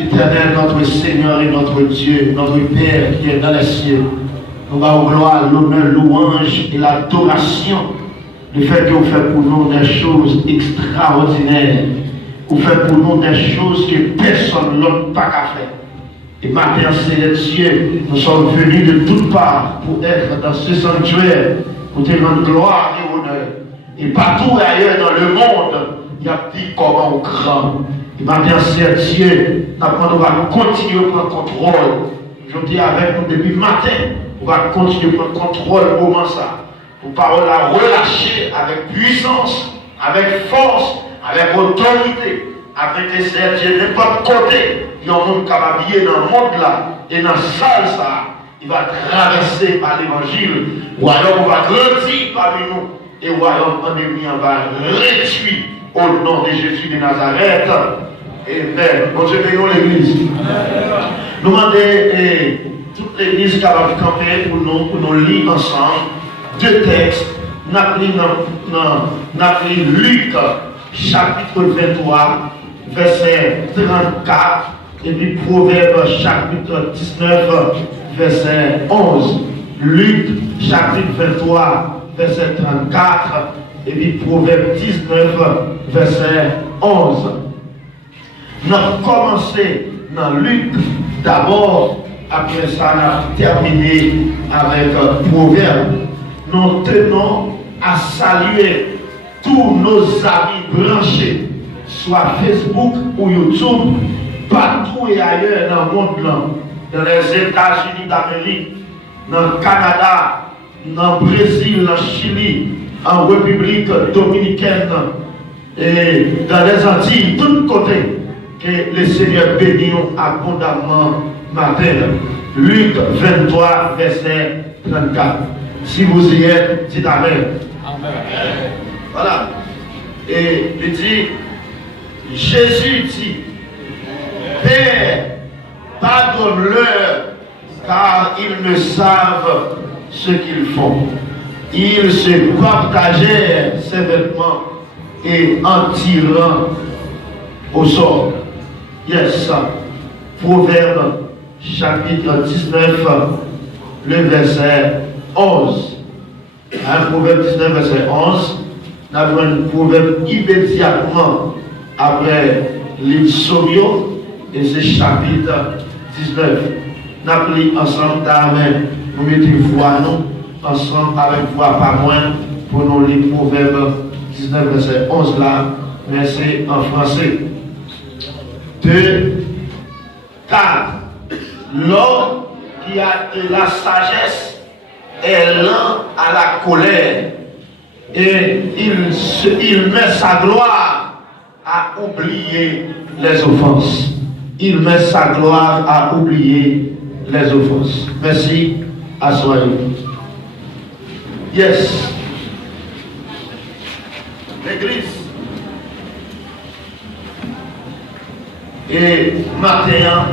Éternel, notre Seigneur et notre Dieu, notre Père qui est dans les cieux, nous avons gloire, l'honneur, louange et l'adoration du fait que vous faites pour nous des choses extraordinaires. Vous faites pour nous des choses que personne n'autre n'a qu'à faire. Et maintenant, Seigneur Dieu, nous sommes venus de toutes parts pour être dans ce sanctuaire, pour te rendre gloire et honneur. Et partout ailleurs dans le monde, il y a dit comment on grand. Et maintenant, Seigneur Dieu, nous allons continuer à prendre contrôle. Je dis avec nous depuis le matin, on va continuer à prendre contrôle au moment ça. Vos paroles à relâcher avec puissance, avec force, avec autorité, avec les Seigneur Dieu, n'importe côté. Il y a un monde qui va habiller dans le monde là, et dans la salle ça, il va traverser par l'évangile. Ou alors on va grandir parmi nous, et ou alors l'ennemi va réduire au nom de Jésus de Nazareth. Amen. Bon Dieu, bénissons l'église. Nous demandons toute l'église qui va camper pour nous lire ensemble deux textes. Nous avons lu Luc, chapitre 23, verset 34, et puis Proverbe, chapitre 19, verset 11. Luc, chapitre 23, verset 34, et puis Proverbe 19, verset 11. Nous avons commencé dans Luc d'abord, après ça, on a terminé avec Proverbe. Nous tenons à saluer tous nos amis branchés, soit Facebook ou YouTube, partout et ailleurs dans le monde, dans les États-Unis d'Amérique, dans le Canada, dans le Brésil, dans le Chili, en République dominicaine, et dans les Antilles, de tous côtés. Que le Seigneur bénisse abondamment matin. Luc 23, verset 34. Si vous y êtes, dites Amen. Amen. Voilà. Et il dit, Jésus dit, Père, pardonne-leur, car ils ne savent ce qu'ils font. Ils se partagèrent ses vêtements et en tirant au sort. Yes. Proverbe chapitre 19, le verset 11. Proverbe 19, verset 11. Nous avons un proverbe immédiatement après l'Ipsomio et c'est chapitre 19. Nous avons ensemble d'Amen. Nous mettons voix nous ensemble avec voix pas moins pour nous lire Proverbe 19, verset 11 là. Mais c'est en français. 2, 4. L'homme qui a de la sagesse est lent à la colère et il met sa gloire à oublier les offenses. Il met sa gloire à oublier les offenses. Merci. Assoyez-vous. Yes. L'église. Et maintenant,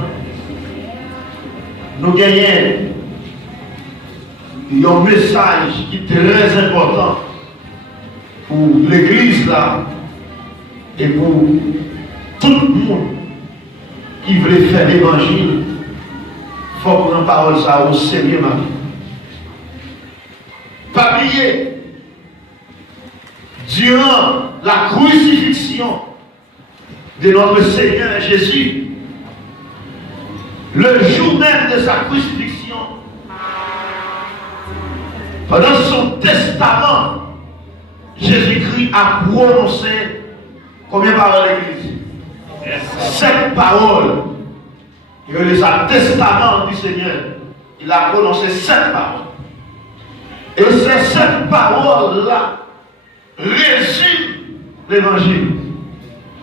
nous gagnons un message qui est très important pour l'église là et pour tout le monde qui veut faire l'évangile. Il faut prendre parole ça au sérieux maintenant. Pas oublier, durant la crucifixion de notre Seigneur Jésus, le jour même de sa crucifixion, pendant son testament, Jésus-Christ a prononcé combien de paroles l'église? 7 paroles. Et les testament du Seigneur, il a prononcé 7 paroles. Et ces 7 paroles-là résument l'évangile.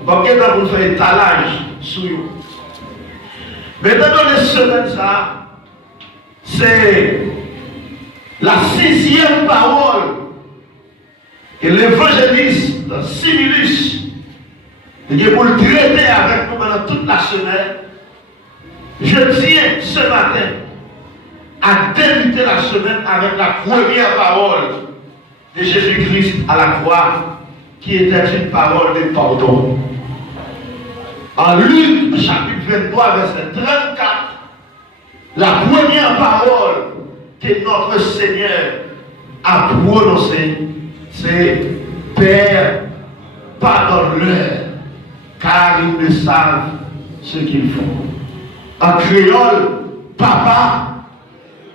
Parce que quand vous faites étalage sur vous. Mais dans les semaines, ça, c'est la 6e parole que l'évangéliste Similus, il est pour le traiter avec nous pendant toute la semaine. Je tiens ce matin à débuter la semaine avec la première parole de Jésus-Christ à la croix, qui était une parole de pardon. En Luc, chapitre 23, verset 34, la première parole que notre Seigneur a prononcée, c'est Père, pardonne-leur, car ils ne savent ce qu'ils font. En créole, Papa,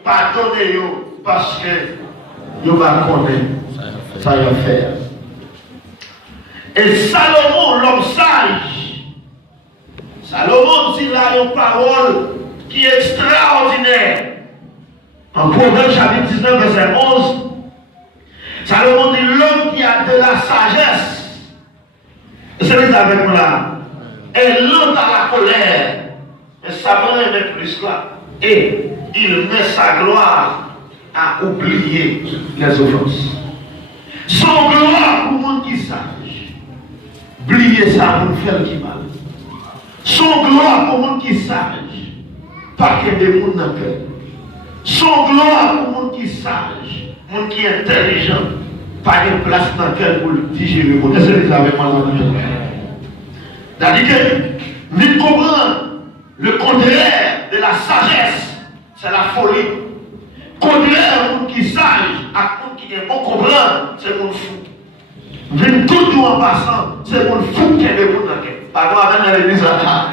pardonnez-vous parce que vous va connaître ça va faire. Et Salomon, l'homme sage, Salomon dit là une parole qui est extraordinaire. En Proverbe chapitre 19, verset 11, Salomon dit l'homme qui a de la sagesse, c'est avec moi là, est lent à la colère, mais ça va avec plus là. Et il met sa gloire à oublier les offenses. Son gloire pour le monde qui sage. Oublier ça pour faire qui mal. Son gloire pour le monde qui sage. Pas que des monde dans le cœur. Son gloire pour le monde qui sage. Le monde qui est intelligent. Pas de place dans le cœur pour le digérer. Est-ce que vous avez mal dans le cœur? C'est-à-dire que nous comprenons le contraire de la sagesse, c'est la folie. Contraire à monde qui sage, à monde qui est bon comprendre, c'est mon fou. Vient tout en passant, c'est mon fou qui est le monde dans le cœur. Pardon, avec l'église là.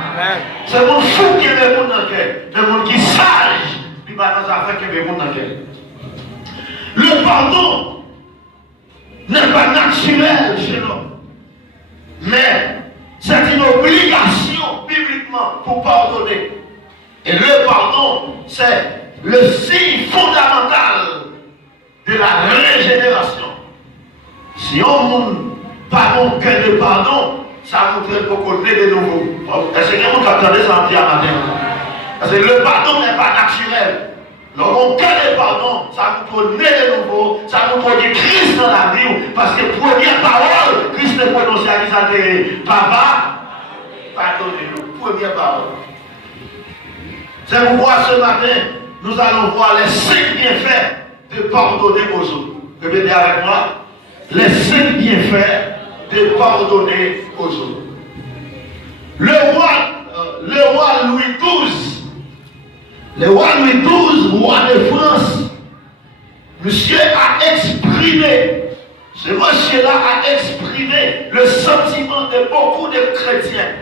C'est mon fou qui est le monde dans le cœur. Le monde qui sage, il va dans sa affaire qui est le monde dans le cœur. Le pardon n'est pas naturel chez l'homme. Mais c'est une obligation bibliquement pour pardonner. Et le pardon, c'est le signe fondamental de la régénération. Si on n'a pas mon cœur de pardon, ça montre beaucoup de nouveau. Est-ce que vous entendez ça en matin? Parce que le pardon n'est pas naturel. Donc mon cœur de pardon, ça montre né de nouveau, ça montre du Christ dans la vie. Parce que première parole, Christ est prononcé à l'Israël, Papa, pardonnez-nous. Première parole. C'est pourquoi ce matin, nous allons voir les 5 bienfaits de pardonner aux autres. Répétez avec moi. Les 5 bienfaits de pardonner aux autres. Le roi Louis XII, roi de France, monsieur a exprimé, ce monsieur-là a exprimé le sentiment de beaucoup de chrétiens,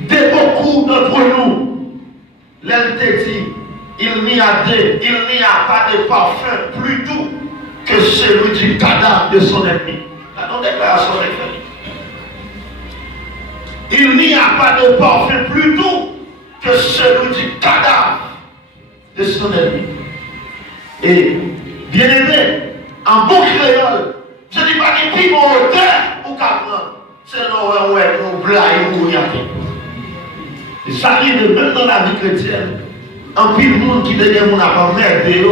de beaucoup d'entre nous. L'elle te dit, il n'y a pas de parfum plus doux que celui du cadavre de son ennemi. La non-déclaration est faite. Il n'y a pas de parfum plus doux que celui du cadavre de son ennemi. Et, bien aimé, en bon créole, je ne dis pas qu'il y a mon auteur ou capran. C'est l'heure où on blague ou rien. Et ça arrive même dans la vie chrétienne. En pile de monde qui devient mon appart merdé,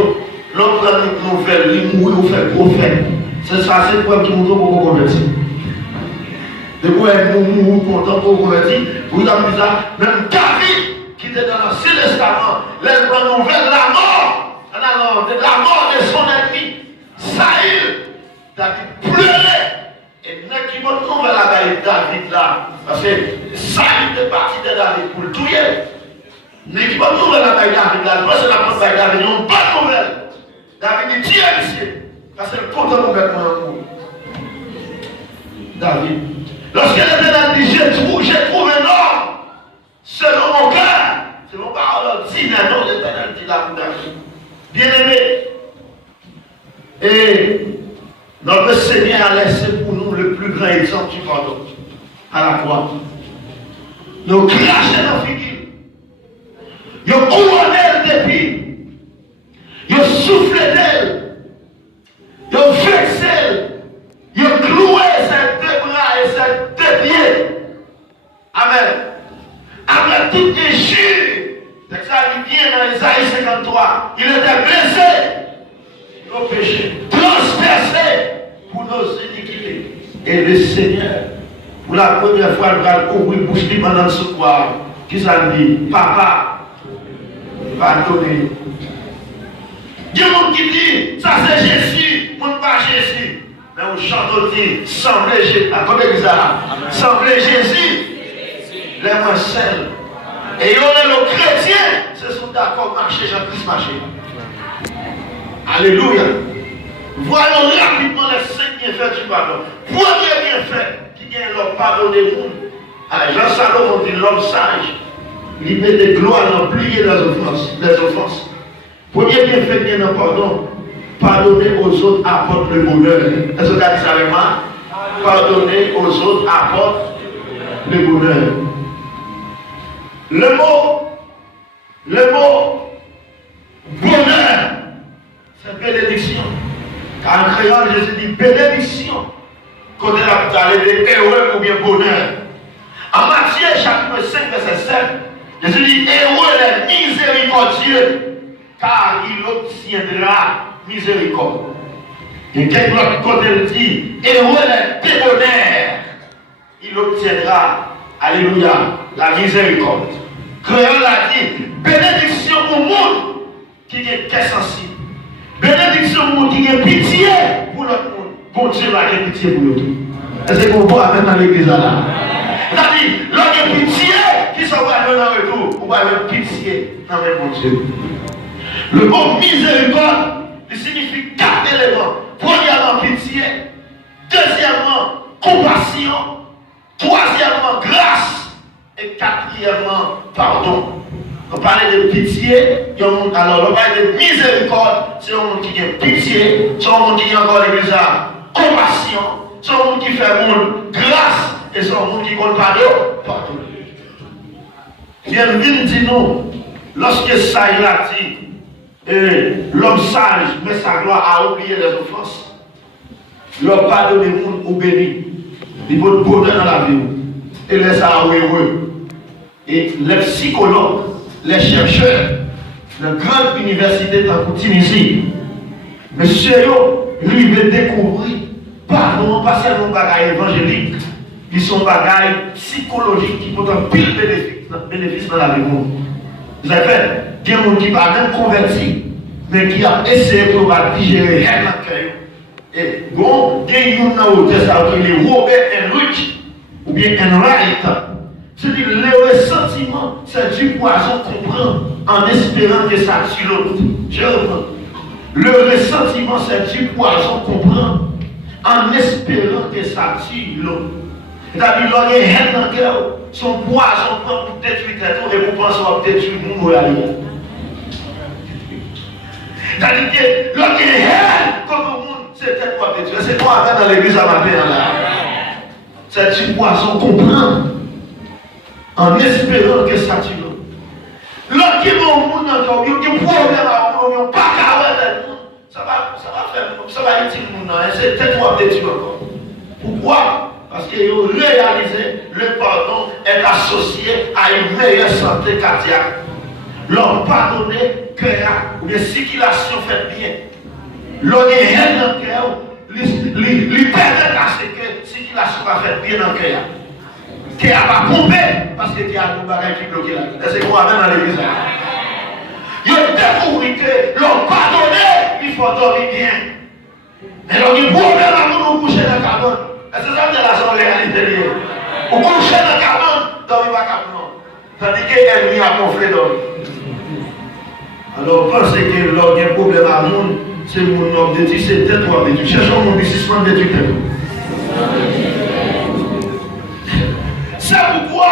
l'autre prend une nouvelle, il mourit ou fait prophète. C'est ça, c'est quoi qui nous pour convertir. De quoi nous mourons content pour convertir. Vous avez dit ça, même David, qui était dans l'Ancien Testament, elle prend nouvelle la mort de son ennemi. Saïl, David pleurait. Et nous qui vont trouver la bataille David là, parce que Saïl est parti de David pour le tuer. Nous qui vont trouver la bataille David là, parce que la bataille David, ils n'ont pas de nouvelle. David dit, tiens ici, parce que le content pour mettre mon amour. David, lorsqu'elle était dit, j'ai trouvé l'homme, selon mon cœur, selon parole, dit, non, l'éternel dit là pour David. Bien aimé, et notre Seigneur a laissé pour nous le plus grand exemple du pardon à la croix. Nous crachons dans la figure. Nous couronnons d'épines. Nous soufflons d'elle. Nous vexons d'elle. Nous clouons ses 2 bras et ses 2 pieds. Amen. Après toute injure, c'est que ça vient dans Isaïe 53. Il était blessé. Nos péchés, transpercés pour nos iniquités. Et le Seigneur, pour la première fois, il va ouvrir bouche pendant ce soir. Qui ça dit? Papa, pardonnez. Il y a des gens qui disent, ça c'est Jésus, moi pas Jésus. Mais on chante aussi, semblez Jésus. Semblez Jésus. les moins seuls. Et on est le chrétien, ce sont d'accord marcher, Jean-Christ marcher. Alléluia. Voyons rapidement les 5 bienfaits du pardon. Premier bienfait qui vient leur pardonner nous. Jean Salomon dit l'homme sage, il met des gloires à plier les offenses. Premier bienfait qui vient dans pardon. Pardonner aux autres apporte le bonheur. Est-ce que vous avez dit ça avec moi? Pardonner aux autres apporte le bonheur. Le mot bonheur, c'est bénédiction. Car en créole, Jésus dit bénédiction. Quand on a parlé de heureux ou bien bonheur. En Matthieu chapitre 5, verset 7, Jésus dit heureux les miséricordieux, car il obtiendra miséricorde. Et quelque autre côté il dit heureux les débonnaires, il obtiendra, alléluia, la miséricorde. Créole a dit bénédiction au monde qui est très sensible. Bénédiction au monde qui a pitié pour notre monde. Bon Dieu va avoir pitié pour nous. Est-ce qu'on voit même dans l'église là? C'est-à-dire, l'homme a pitié qui s'en va dans le retour. On va avoir pitié dans le bon Dieu. Le mot miséricorde, il signifie 4 éléments. Premièrement, pitié. Deuxièmement, compassion. Troisièmement, grâce. Et quatrièmement, pardon. On parlait de pitié, alors on parle de miséricorde, c'est un monde qui a pitié, c'est un monde qui a encore l'église à compassion, c'est un monde qui fait monde grâce, et c'est un monde qui compte pardon. Bienvenue, dis-nous, lorsque ça il a dit, l'homme sage met sa gloire à oublier les offenses, l'homme pardonne le monde ou béni, il faut le bonheur dans la vie, et laisse à heureux. Et les psychologues, les chercheurs de grandes universités en Tunisie, monsieur, lui veut découvrir, pardon, pas seulement bagaille évangélique, ils sont bagailles psychologiques qui portent un pile bénéfice dans la vie. Vous avez fait, il y a des gens qui ne sont pas même convertis, mais qui ont essayé pour digérer rien dans le cœur. Et bon, il y a des gens qui sont Robert Henrich, ou bien Henright. C'est-à-dire le ressentiment, c'est du poison qu'on prend en espérant que ça tue l'autre. Je reprends. Le ressentiment, c'est du poison qu'on prend en espérant que ça tue l'autre. C'est-à-dire l'on est haine dans le cœur, son poison prend pour détruire tout et pour penser à détruire le monde. C'est-à-dire que l'on est haine comme le monde, c'est peut-être pour détruire. C'est quoi dans l'église à matin là? C'est du poison qu'on prend en espérant que ça tue l'autre. L'autre qui est au monde encore, il y a des problèmes à vous, pas qu'à ça va être le monde, c'est peut-être pour détruire encore. Pourquoi? Parce qu'ils ont réalisé le pardon est associé à une meilleure santé cardiaque. L'homme pardonné, cœur, ou bien circulation fait bien. L'homme est haine dans le cœur, lui permet à ce que circulation va faire bien dans le cœur. Qui a pas pompé parce qu'il y a un bagage qui bloque là. Est-ce qu'on va même dans l'église? Il a découvert que l'homme pardonné, il faut dormir bien. Mais l'on dit problème à nous coucher dans la cabane. Est-ce que ça veut dire la son réalité? Ou coucher dans la cabane, dormir pas cabane. Tandis qu'elle lui a gonflé dormir. Alors pensez que l'homme a un problème à nous, c'est mon homme de Dieu, c'est tête ou à Dieu. Cherchons mon décision de Dieu. C'est pourquoi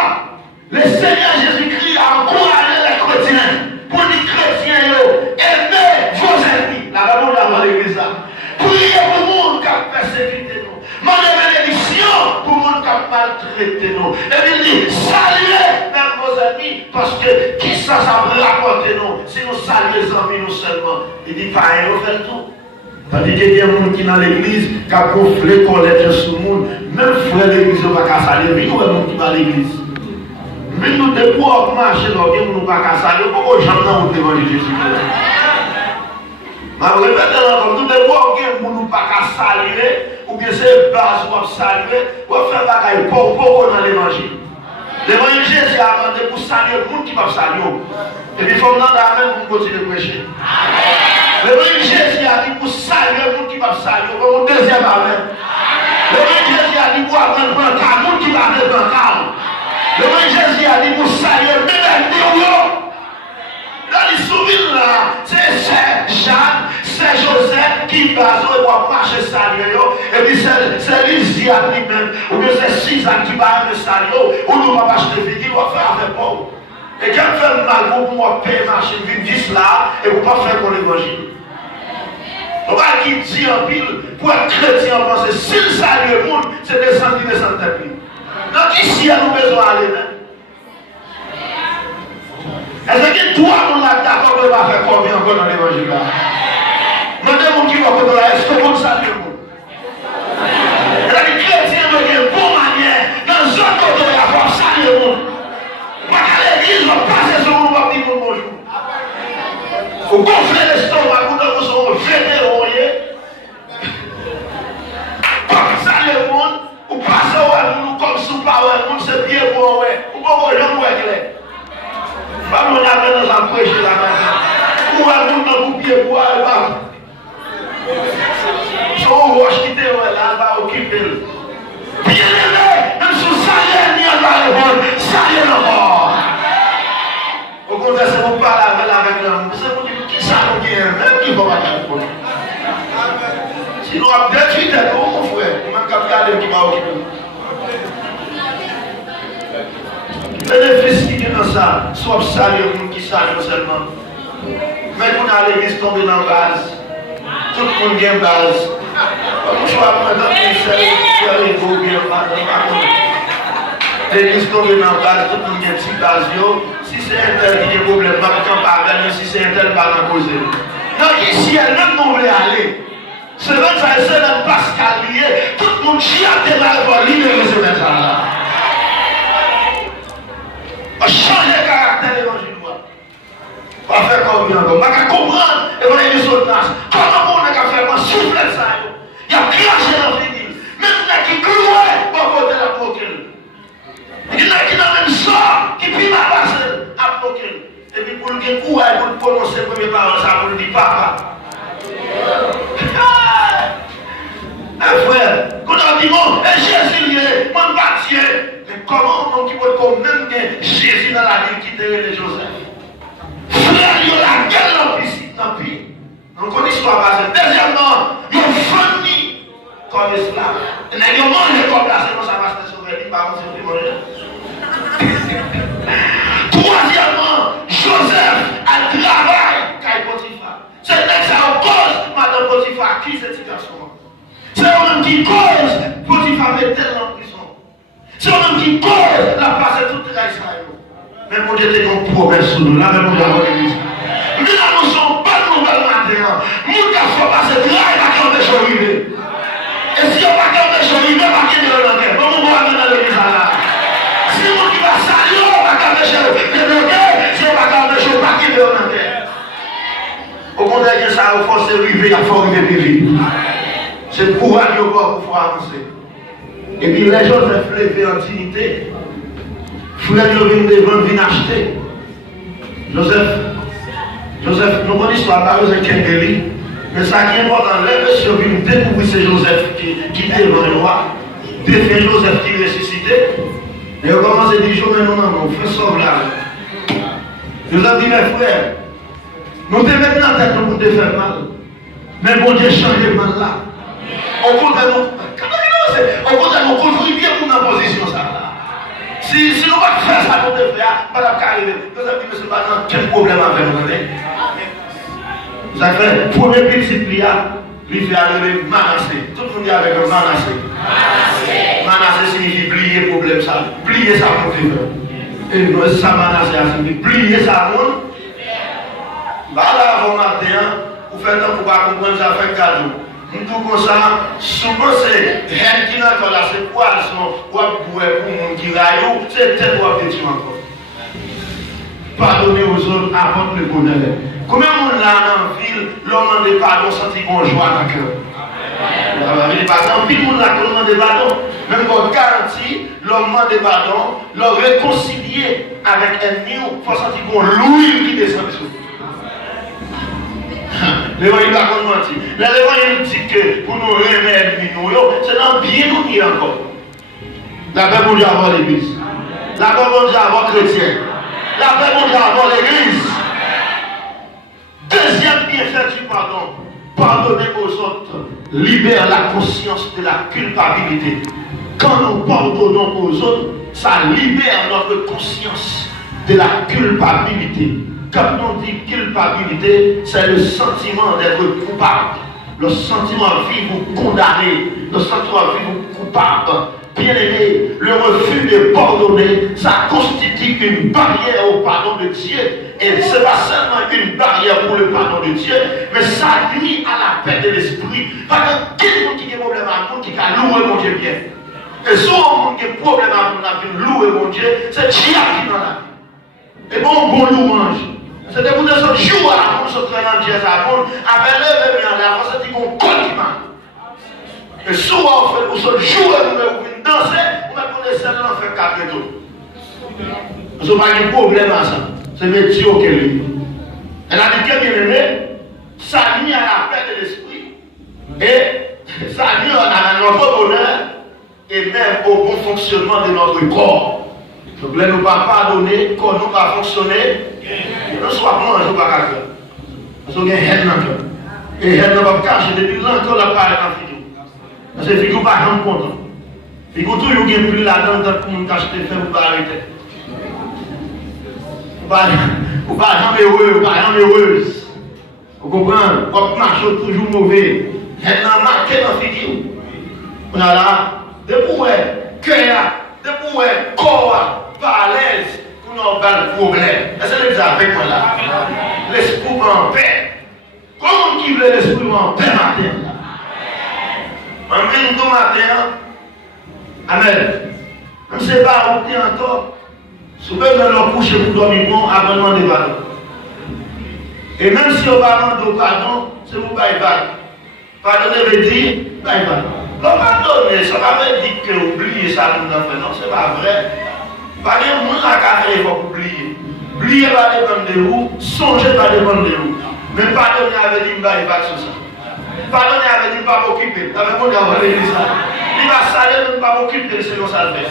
le Seigneur Jésus-Christ a encouragé les chrétiens pour les chrétiens, aimez vos ennemis. La parole dans l'église là. Priez pour le monde qui a persécuté nous. Mandez bénédiction pour le monde qui a maltraité nous. Et il dit, saluez même vos ennemis, parce que qui ça peut rapporter nous si nous saluons les ennemis nous seulement. Il dit, pas un, on fait tout. Tandis qu'il y a des gens qui sont dans l'église, qui ont gonflé, qui ont l'air sur le monde, même frère de l'église, on ne va pas saluer, mais il y a des gens qui sont dans l'église. Mais nous devons marcher dans l'église, nous ne va pas saluer, pourquoi les gens n'ont pas devant Jésus? Je répète encore, nous devons nous pas saluer, ou bien c'est base pour saluer, ou faire bagaille pour dans l'évangile. L'évangile, Jésus a demandé pour saluer le monde qui va saluer. Et puis il faut demander à même pour continuer de prêcher. L'évangile, Jésus a dit pour saluer le monde qui va saluer. Au deuxième amen. L'évangile, Jésus a dit pour apprendre le monde qui va apprendre le Jésus a dit pour saluer même dans les souvenirs là, c'est Jacques, c'est Joseph qui base et va marcher saluer. Et puis c'est Lizzie à lui-même, ou bien c'est Suzanne qui va me saluer, ou nous va acheter des qui va faire avec moi. Et quand on fait mal, vous pouvez payer machine, vous dites là, et vous ne pouvez pas faire pour l'évangile. On va qui dit en pile, pour être chrétien, on pense, s'il salue le monde, c'est descendre tête. Donc ici, nous besoin d'aller même. Est-ce que toi, on a d'accord qu'on va faire combien encore dans l'évangile là? Demandez-moi qui va contre là, est-ce que vous saluez le monde? Les chrétiens veulent une bonne manière, dans un côté, il va saluer le monde. Pas qu'à l'église, on passe sur le monde, on va dire bonjour. Vous gonflez l'estomac, vous sommes vénérés. Comme ça, le monde, vous passez au monde comme sous parole, le monde c'est bien pour vous. Vous pouvez jamais régler. Pas mon ami dans un prêcher là maintenant. Ou un monde dans le pied pour aller. Son roche qui était là, va occuper. Bien aimé, même si ça y est, il va répondre, ça y est le mort. Au contraire, c'est pour parler avec l'homme. C'est pour dire qui ça nous dit, même qui va pas répondre. Sinon, à 28 ans, mon frère, on va regarder qui va occuper. Le bénéfice qui est dans ça, soit saluer le monde qui salue seulement. Mais qu'on a l'église tombée dans la base. Tout le monde a une base. Je vois maintenant que l'église tombée dans la base, tout le monde a une petite base. Si c'est un tel qui a des problèmes, pas de parler, si c'est un tel, pas d'en poser. Donc ici, elle même non voulait aller. C'est même ça, c'est un Pascal lié. Tout le monde chie à tes mal pour l'île de ce là. On change le caractère de l'évangile. On va faire comme bien. On va comprendre l'évangile de l'autre. Comment on a faire un souffle ça? Il y a craché dans l'église. Même là qui clouait pour côté la procure. Il y en a qui n'ont même ça, qui piment à passer à procure. Et puis pour le courage, pour prononcer le premier parole, ça pour le dire papa. Frère, quand on dit bon, et Jésus est, mon bâtier. Mais comment on qui peut quand même Jésus dans la ville qui était de Joseph? Frère, il y a la gueule dans le pays. On connaît l'histoire passée. Deuxièmement, il y a fourni comme esclave. Et il y a mangé comme là, sinon ça va se sauver. Par contre, c'est manger. Troisièmement, Joseph a travaillé avec Potiphar. C'est ça en cause, Madame Potiphar, qui c'est ce garçon? C'est eux-mêmes qui cause Potiphar met-elle en prison. C'est eux-mêmes qui cause la passe de toute Israël. Mais mon Dieu, c'est une promesse sur nous. Là, même nous avons l'église. Nous n'annonçons pas de nouvelles matin. Nous avons passé de là et pas quand on arriver. Et si on va quand on arriver, on va quitter le langage. Bon, on va amener dans l'église là. Si on qui va saluer, on va quand on langage. Si on va quand on va quitter le langage. Au contraire, que ça a forcé de arriver, il faut arriver plus vite. C'est pour aller au corps pour avancer. Et puis les gens se lever en dignité. Frère, ils viennent devant, viennent acheter. Joseph, nous connaissons l'histoire, pas besoin de Kengeli. Mais ça qui est important, les messieurs viennent découvrir c'est Joseph qui est devant le roi. Défait Joseph qui est ressuscité. Et on commence à dire, mais non, on fait sauver là. Joseph dit, mes frères, nous te mettons dans la tête pour te faire mal. Mais bon Dieu change le mal là. Au contraire, nous contribuons pour notre position ça. Si nous ne pouvons pas faire ça pour te faire, pas d'arriver. Nous avons dit, monsieur, quel problème avec nous? Vous avez fait le premier petit pliat, lui fait arriver Manassé. Tout le monde dit avec un Manassé. Manassé signifie plier problème ça. Plier ça pour te faire. Et ça Manassé signifie plier ça pour nous. Là, avant matin, vous faites un peu pour comprendre ça, fait cadeau. Nous comme ça, souvent c'est elle qui n'a pas là, c'est poisson, ou pour mon qui raillou, c'est peut-être pour petit encore. Pardonnez aux autres, apporte le bonheur. Combien de monde là dans la ville, l'homme demande pardon, senti qu'on joie dans le cœur. Pardon, puis le monde là, l'homme demande pardon. Même qu'on garantit, l'homme demande pardon, le réconcilier avec un ennemi, il faut sentir qu'on louille qui descend dessous. L'évangile va qu'on mentir. L'évangile dit que pour nous remettre, c'est dans bien nous dire encore. La paix pour Dieu avant l'église. La paix bon Dieu avant chrétien. La paix bon Dieu avant l'église. Deuxième bienfait du pardon. Pardonner aux autres libère la conscience de la culpabilité. Quand nous pardonnons aux autres, ça libère notre conscience de la culpabilité. Quand on dit culpabilité, c'est le sentiment d'être coupable. Le sentiment de vivre condamné. Le sentiment de vivre coupable. Bien aimé, le refus de pardonner, ça constitue une barrière au pardon de Dieu. Et ce n'est pas seulement une barrière pour le pardon de Dieu, mais ça nuit à la paix de l'esprit. Parce que quelqu'un qui a un problème à nous, qui a loué mon Dieu bien. Et si on a un problème à nous, louer mon Dieu, c'est Dieu qui est dans la vie. Et bon louange. C'était pour ce jour à la bouche, ce traînant Dieu à la bouche, avec le même en avant, c'est qu'on continue. Et souvent, on fait pour ce jour, on danser, on va connaître celle-là, on fait 4 étoiles. Parce qu'on n'a pas de problème à ça. C'est le Dieu qui est lui. Elle a dit que bien aimé, ça nuit à la paix de l'esprit. Et ça nuit à notre bonheur et même au bon fonctionnement de notre corps. Donc là, nous ne pouvons pas pardonner, quand nous va fonctionner, nous soit moi, je ne vais pas faire. Parce qu'on a une haine dans le cœur. Et elle ne va pas cacher depuis longtemps la parole dans la figure. Parce que la figure n'est pas jamais content. La figure toujours qui est plus là-dedans pour nous cacher des faits ou pas arrêter. Ou pas jamais heureux, pas jamais heureuse. Vous comprenez? Quand on marche toujours mauvais. Elle n'a marqué dans la figure. On a là, depuis cœur, depuis corps, pas à l'aise, pour nous avoir le problème. Est-ce que vous avez avec moi là? L'esprit en paix. Comment qui veut l'esprit en paix matin? Amen, tout matin. Amen. On ne sait pas où tu es encore. Si vous pouvez nous coucher pour dormir bon, avant de demander pardon. Et même si on va demander pardon, c'est vous pas pardon. Pardonner veut dire, pas pardon. Pardonner, ça ne va pas dire que oublier ça nous en fait. Non, ce n'est pas vrai. Pas dire que nous avons il faut oublier. Oublier va dépendre de vous, songer va dépendre de vous. Mais pardonner avec dire, il va pas sur ça. Pardonner avec dire, il ne va pas m'occuper. Avec mon gars, l'église. Il va saler, mais il ne va pas m'occuper, c'est comme ça le fait.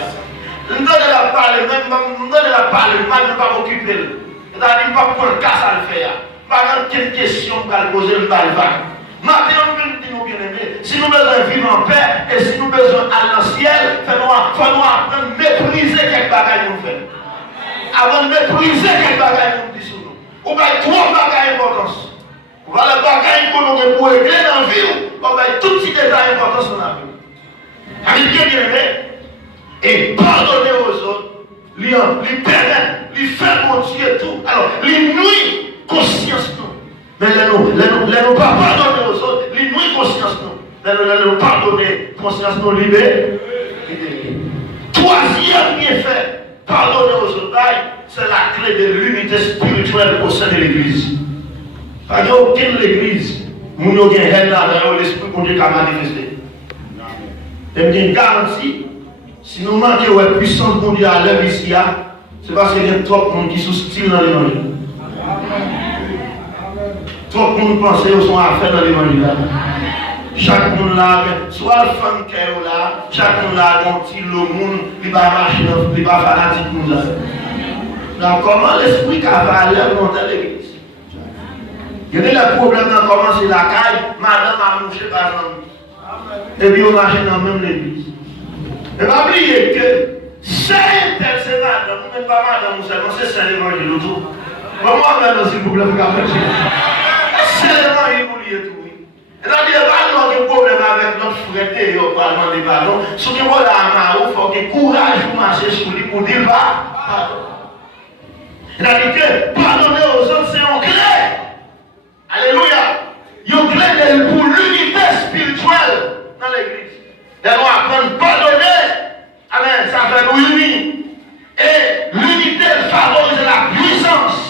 Nous donnons la parole, même nous donnons la parole, mal ne pas m'occuper. C'est-à-dire, il ne va pas prendre casse à le faire. Pas quelle question va le poser, le bal va. Maintenant, nous disons bien aimés, si nous besoin vivre en paix et si nous besoin aller dans le ciel, il faut nous apprendre à mépriser quelques bagages nous faisons. Avant de mépriser quelques bagages nous disons nous. On va trois bagages d'importance. On va les bagages pour nous pour régler dans la vie, on va tout petit détail d'importance dans la vie. Avec bien aimé, et pardonner aux autres, lui permettre, lui faire mon Dieu tout. Alors, lui nuit conscience nous. Mais nous pas pardonner aux autres, lui nuit conscience nous. Nous pardonner conscience nous libérer. Troisième bienfait, pardonner aux autres, c'est la clé de l'unité spirituelle au sein de l'église. Il n'y a aucune église où nous avons une haine dans l'esprit qu'on Dieu qui a manifesté. Et je dis garantie. Si nous manquons la puissance de Dieu à l'œuvre ici, c'est parce qu'il y a trop de monde qui sont hostiles dans l'évangile. Trop de monde pense qu'ils sont à faire dans l'évangile. Chaque monde là, soit le femme qui est là, chaque monde là, quand il le monde, il va marcher, il va fanatique nous là. Donc comment l'esprit qui va à l'œuvre dans l'église? Il y a des problèmes dans comment c'est la caille, madame a mouché par exemple. Et puis on marche dans même l'église. Ne pas oublier que c'est tel sénat, nous ne pas madame, c'est c'est l'évangile autour. Moi, s'il vous plaît, vous avez fait. C'est l'évangile pour lier tout. C'est-à-dire, il n'y a pas de problème avec notre frère au parlement des pardons. Ce qui est là à Marou, il faut que courage pour marcher sur lui pour dire pardon. C'est-à-dire que pardonner aux autres, c'est une clé. Alléluia. Une clé pour l'unité spirituelle dans l'église. Nous apprendre à pardonner. Amen. Ça fait nous unir. Et l'unité favorise la puissance.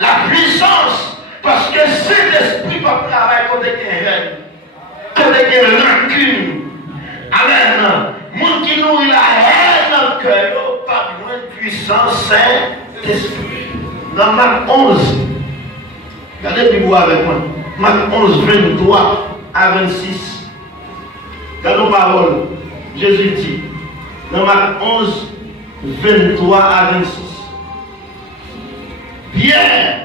La puissance. Parce que cet esprit peut travailler contre des haines. Contre des rancunes. Amen. Moun qui nourrit la haine dans le cœur, pas besoin de puissance, Saint-Esprit. Dans Marc 11, regardez puis vous avec moi. Marc 11, 23 à 26. Regardez nos paroles. Jésus dit, dans Marc 11, 23 à 26. Pierre.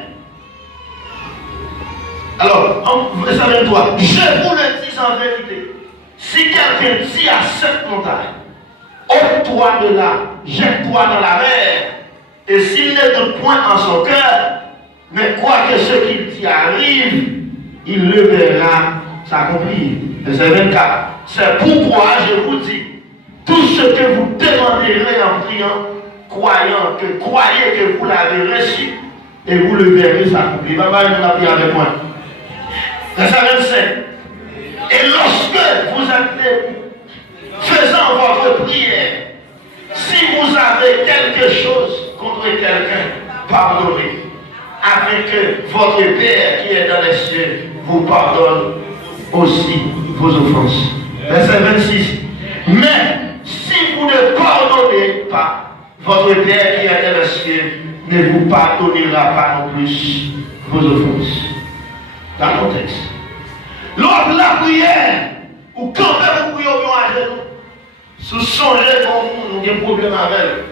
Alors, verset 23. Je vous le dis en vérité. Si quelqu'un dit à cette montagne, ôte-toi de là, jette-toi dans la mer, et s'il ne doute point en son cœur, mais quoi que ce qu'il dit arrive, il le verra s'accomplir. Verset 24. C'est pourquoi je vous dis, tout ce que vous demanderez en priant, croyez que vous l'avez reçu, et vous le verrez s'accomplir. Papa, il nous a pris avec moi. Verset 25. Et lorsque vous êtes faisant votre prière, si vous avez quelque chose contre quelqu'un, pardonnez, afin que votre Père qui est dans les cieux vous pardonne aussi vos offenses. Verset 26. Mais si vous ne pardonnez pas, votre Père qui est dans les cieux ne vous pardonnera pas non plus vos offenses. Dans le contexte. Lors de la prière, ou quand même vous priez au à genoux, sous songer comme nous avons des problèmes avec elle,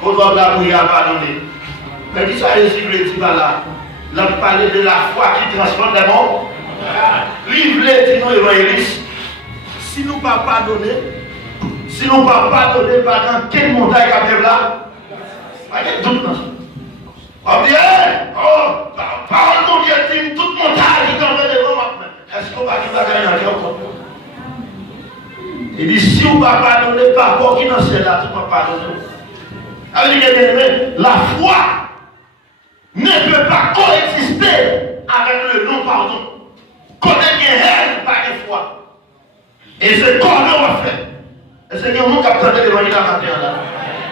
qu'on doit la prière à pardonner. Mais qui ça Jésus le dit par là? Il a parlé de la foi qui transforme les morts. Livre dit nous évangélistes, si nous ne pas pardonner, si nous ne pas pardonner, pendant quelle montagne a fait là? Pas de doute dans ça. Oh bien, parole mon Dieu dit toute montagne qui tombe devant moi. Est-ce qu'on va gagner un cœur encore? Il dit si on ne va pas pardonner, par rapport qui dans ce là, tu ne vas pas pardonner. Alors, la foi ne peut pas coexister avec le non-pardon. Connaître une haine par une foi. Et c'est quoi on fait? Et c'est un monde qui a présenté l'évangile à matin là.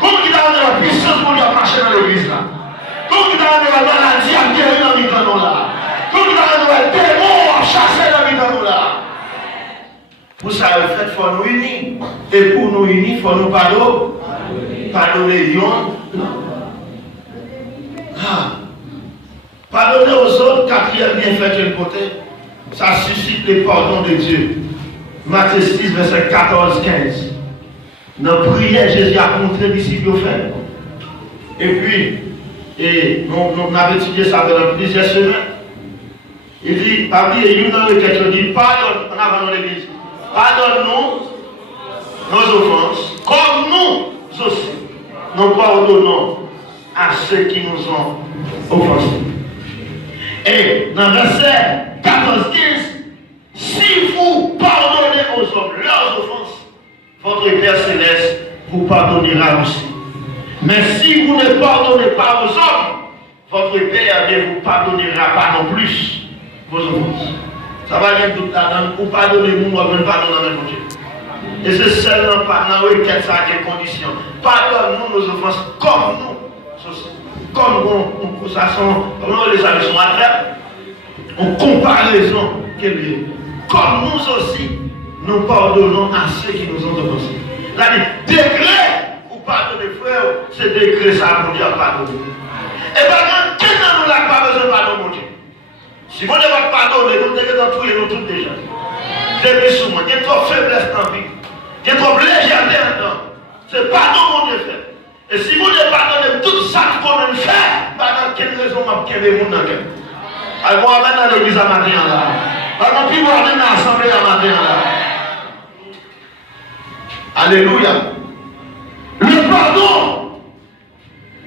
Comment qui a la puissance pour marcher dans l'église là? Comment qui a la maladie à guérir dans les canons là? Comment qui a le démon à chasser dans les canons là? Pour ça, le fait, il faut nous unir. Et pour nous unir, il faut nous pardonner. Pardonner, pardonner aux autres, quatrième bienfait de côté, ça suscite le pardon de Dieu. Matthieu 6, verset 14-15. Dans la prière, Jésus a montré les disciples au fait. Et puis, on avait étudié ça pendant plusieurs semaines. Il dit, parmi les dans le texte, il dit, pardonne, en avant dans l'église, pardonne-nous nos offenses, comme nous aussi, nous pardonnons à ceux qui nous ont offensés. Et dans le verset 14-15, si vous pardonnez aux hommes leurs offenses, votre Père Céleste vous pardonnera aussi. Mais si vous ne pardonnez pas aux hommes, votre Père ne vous pardonnera pas non plus vos offenses. Ça va bien tout là-dedans. Pour pardonner, nous ne pardonner dans le Dieu. Et c'est seulement par la requête, ça a des conditions. Pardonne-nous nos offenses comme nous. Comme nous, ça sont, comment les amis sont à faire, en comparaison qu'elle est. Comme nous aussi, nous pardonnons à ceux qui nous ont offensés. C'est-à-dire, degré pour pardonner, frère, c'est degré ça pour dire pardonner. Et par exemple, qui n'en a pas besoin de pardon, mon Dieu? Si vous ne pas pardonner, nous devons tout nous tous déjà. Depuis sous moi, il y a trop faiblesse dans la vie. Il y a trop légèreté dedans. C'est pardon, mon Dieu fait. Et si vous ne pardonnez tout ça qu'on a fait, par quelle raison m'a qu'elle est mon dans le alors, moi, je vais dans l'église à matin là. Par contre, puis, moi, je vais dans l'assemblée à matin là. Alléluia. Le pardon,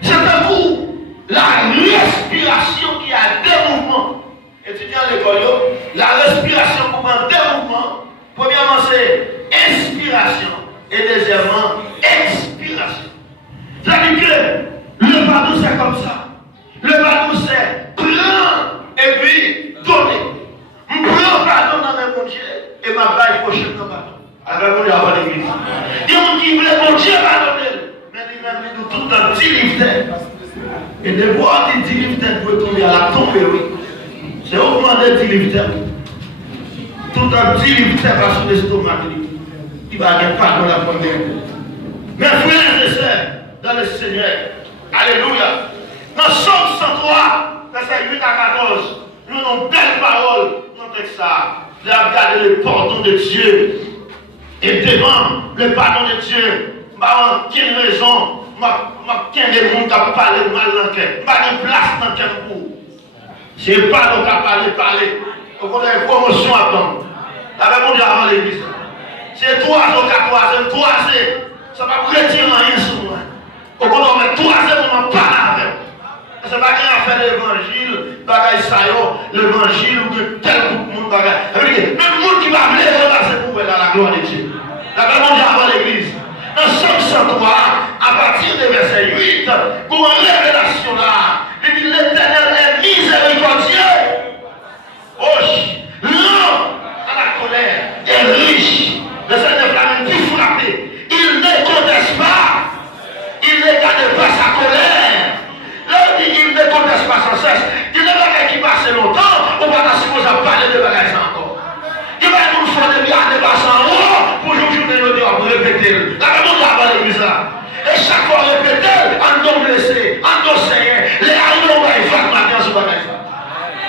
c'est un coup, la respiration qui a deux mouvements. Étudiant à l'école, la respiration comprend deux mouvements. Premièrement, c'est inspiration et deuxièmement, expiration. C'est-à-dire que le pardon, c'est comme ça. Le pardon, c'est prendre et puis donner. Je prends pardon dans mon Dieu et ma baille prochaine dans le pardon. Avec mon Dieu avant l'église. Il y a des gens qui veulent mon Dieu pardonner. Mais il m'a mis tout dans 10 livres. Et de voir des 10 livres pour tomber à la tombe, oui. C'est augmenter 10 livres. Tout dans 10 livres parce que l'estomac, il va avoir pardon la première. Mes frères et sœurs, dans le Seigneur, alléluia. Dans Somme 103, verset 8 à 14, nous avons une belle parole dans le texte ça. De regarder le pardon de Dieu. Et devant le pardon de Dieu, par quelle raison, Je des gens qui parlent mal dans le cœur. Je pas de place dans le cœur pour. C'est pas nous qui parler. On a une promotion à prendre. Avec mon Dieu avant l'église. C'est 3 ans qui 3 ans. Ça va retirer rien sur moi. On va mettre 3 ans, on ne parle avec. Ça va rien faire l'évangile, l'évangile ou que tel monde bagaille. Même le monde qui va venir repasser pour la gloire de Dieu. La mon Dieu avant l'église. Dans Somme 103, à partir du verset 8, pour une révélation là, il dit l'Éternel est miséricordieux. Oh, lent à la colère est riche. Le Seigneur l'a même plus frappé. Il ne conteste pas. Il ne garde pas sa colère. Là, il dit qu'il ne conteste pas sans cesse. Il n'y a pas qui passe longtemps, on va pas supposer parler de bagages encore. Il va nous faire des biens de bassin en haut pour jouer de nos dehors, pour répéter. La même chose avant l'église là. Et chaque fois répéter, en don blessé, en don saigné, les armes va y faire maintenant sur bagage là.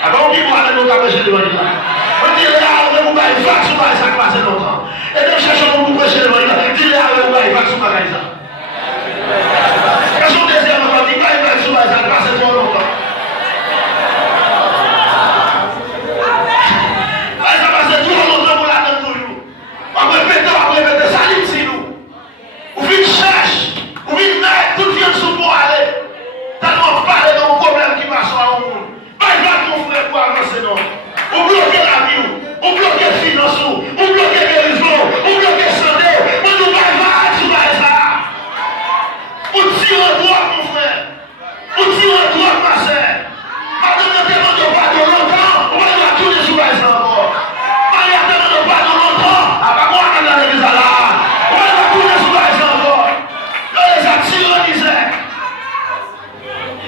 Alors on dit moi, nous avons prêché l'évangile là. On dit les armes va y faire sur bagage ça passe longtemps. Et donc cherchons pour prêcher l'évangile là. Dit les armes va y faire sur bagage ça. Quand on désire, on dit pas y faire sur bagage ça passe trop longtemps. On répète, ça lit si nous. Ou vite cherche, ou vite mettre, tout vient sous pour aller. Tellement parler d'un problème qui passe à un monde. Pas il va ton frère pour avancer non. Ou bloquer la vie, ou bloquer le finance, ou bloquer les réseaux, ou bloquer le santé. On nous va sur ça. Ou tire un droit mon frère. Ou tire un droit ma soeur. Madame ne demande pas de longtemps, on va tourner sur ça encore.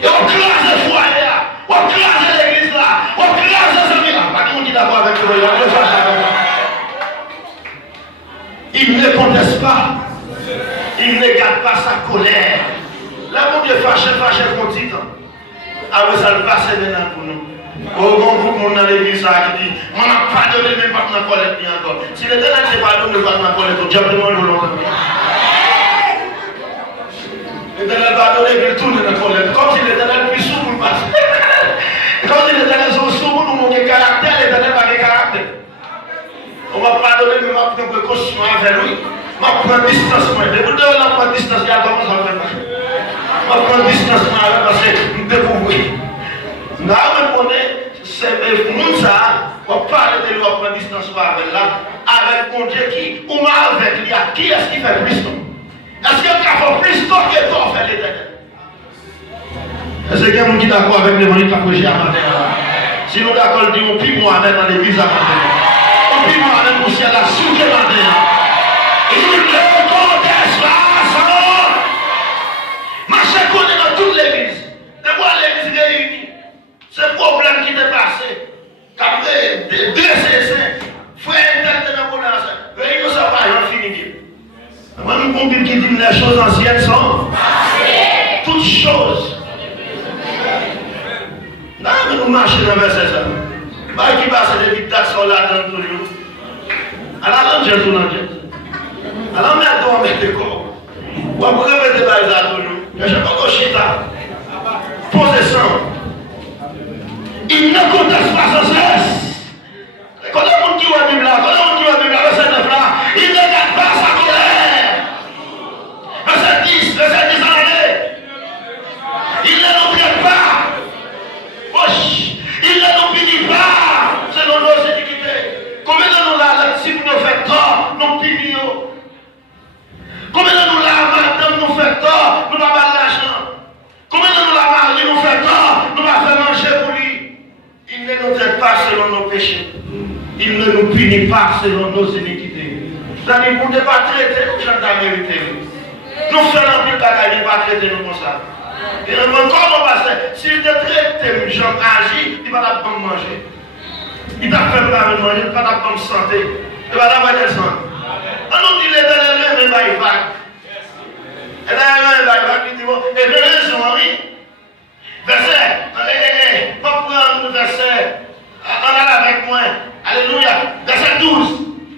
Et on classe le foyer, on classe l'église là, on classe les amis là. Pas tout le monde est d'accord avec le il ne conteste pas, il ne garde pas sa colère. Là, mon Dieu, fâché, contre temps. Après ça, le passé maintenant pour nous. Au grand groupe, on a l'église là qui dit, on n'a pas donné même pas de colère ni encore. Si l'Éternel n'est pas donné, on ne va pas colère, tout diablement le longtemps. L'Éternel va donner qu'il tourne dans la colère. Comme si l'Éternel puisse s'ouvrir. Comme si l'Éternel s'ouvre, nous manquons de caractère, l'Éternel va de caractère. On ne va pas donner, mais on va prendre précaution avec lui. On va prendre distancement. Et vous devez prendre distance, il y a comment ça va faire. On va prendre distancement avec parce que nous découvrons. Nous avons c'est nous ça, on parle de lui, on prend distancement avec là, avec mon Dieu qui, ou avec lui, qui est-ce qui fait plus non? Est-ce qu'il y a fait plus tôt que toi fait l'Éternel? Est-ce qu'il y a quelqu'un qui est d'accord avec l'évangile qui a prêché à matin? Si nous d'accord, disons, puis moi-même dans l'église à matin. Puis moi-même aussi à la souche matin. Il ne conteste pas ça. Marchez connaît dans toute l'église. De voir l'église réunie. Ce problème qui est passé. Qu'après, dresser ça. Frère, tel de la bonne réunion, ça va, j'en finis. Moi, nous comprenons qui dit que les choses anciennes sont passées. Toutes choses. Non, mais nous marchons dans le verset ça. Bah, qui passe des dictats sont là dans toujours. Alors, là, j'ai tout dans le alors, mais on met des corps. On va remettre des balles à toujours. Je ne sais pas comment chita. Possession. Il ne conteste pas sans cesse. Quand le monde qui va vivre là, verset 9 là, il ne garde pas sa colère. Verset 10 en année. Il ne nous prête pas. Il ne nous punit pas selon nos iniquités. Combien de nous là, si vous nous faites tort, nous punissons. Combien de nous là, madame nous fait tort, nous n'avons pas l'argent. Combien de nous là, mari nous fait tort, nous n'avons pas manger pour lui. Il ne nous traite pas selon nos péchés. Il ne nous punit pas selon nos iniquités. C'est-à-dire, vous ne pas traiter nous gens de la vérité. Nous faisons plus de bagaille, il ne pas traiter nous comme ça. Et comment on va faire? S'il te traite, les gens agissent, il ne va pas manger. Il t'a fait pas manger, il ne va pas me santé. Il va pas descendre. On nous dit l'Éternel même, il va y faire. Et là, il va y faire, il dit, et de raison, oui. Verset, on prend le verset, on a avec moi. Alléluia. Verset 12.